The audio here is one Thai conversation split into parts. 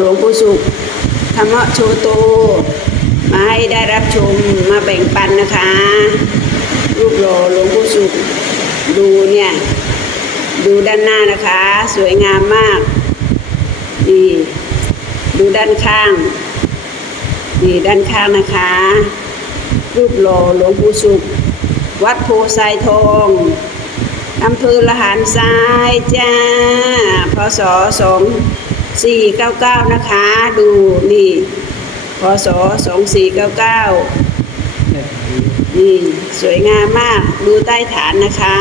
หลวงปู่สุขธรรมโชโต มาให้ได้รับชมมาแบ่งปันนะคะ รูปหล่อหลวงปู่สุขดูเนี่ย ดูด้านหน้านะคะ สวยงามมากนี่ดูด้านข้างนี่ด้านข้างนะคะ รูปหล่อหลวงปู่สุข วัดโพไซทองอำเภอละหารทรายจ้าพศสอง สี่เก้าเก้านะคะ ดูนี่พศสองสี่เก้าเก้านี่สวยงามมากดูใต้ฐานนะคะ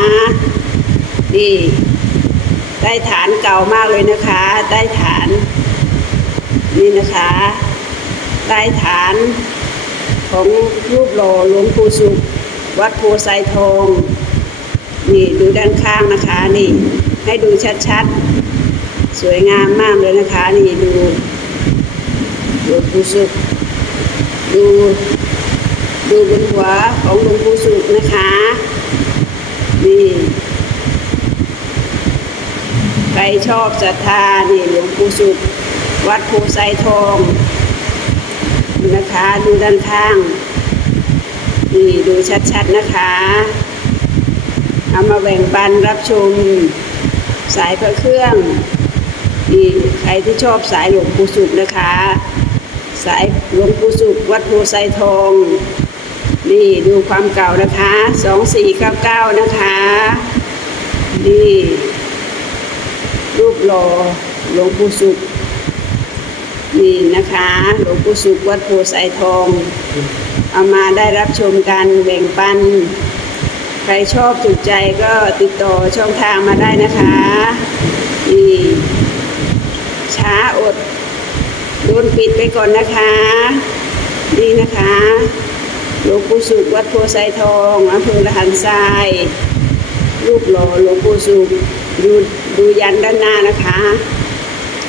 นี่ ใต้ฐานเก่ามากเลยนะคะ ใต้ฐาน นี่นะคะ ใต้ฐานของรูปหล่อหลวงปู่สุข วัดโพไซทอง นี่ดูด้านข้างนะคะนี่ ให้ดูชัดๆ สวยงามมากเลยนะคะ นี่ดูหลวงปู่สุข ดูดูบนหัวของหลวงปู่สุขนะคะ นี่ใครชอบศรัทธานี่หลวงปู่สุข วัดโพไซทองนะคะดูด้านข้าง นี่ดูชัดๆนะคะ เอามาแบ่งปันรับชม สายพระเครื่องนี่ใครที่ชอบสายหลวงปู่สุขนะคะ สายหลวงปู่สุขวัดโพไซทองนี่ดูความเก่านะคะสองสี่เก้าเก้านะคะ นี่รูปหล่อหลวงปู่สุขนี่นะคะหลวงปู่สุขวัดโพไซทอง เอามาได้รับชมกันแบ่งปัน ใครชอบถูกใจก็ติดต่อช่องทางมาได้นะคะนี่ช้าอดโดนปิดไปก่อนนะคะ นี่นะคะหลวงปู่สุขวัดโพไซทองอำเภอละหันทรายรูปหล่อหลวงปู่สุขดูดูยันด้านหน้านะคะ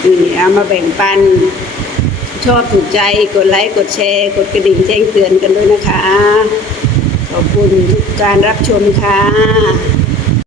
นี่เอามาแบ่งปัน ชอบถูกใจกดไลค์กดแชร์ กดกระดิ่งแจ้งเตือนกันด้วยนะคะ อบคุณการรับชมค่ะ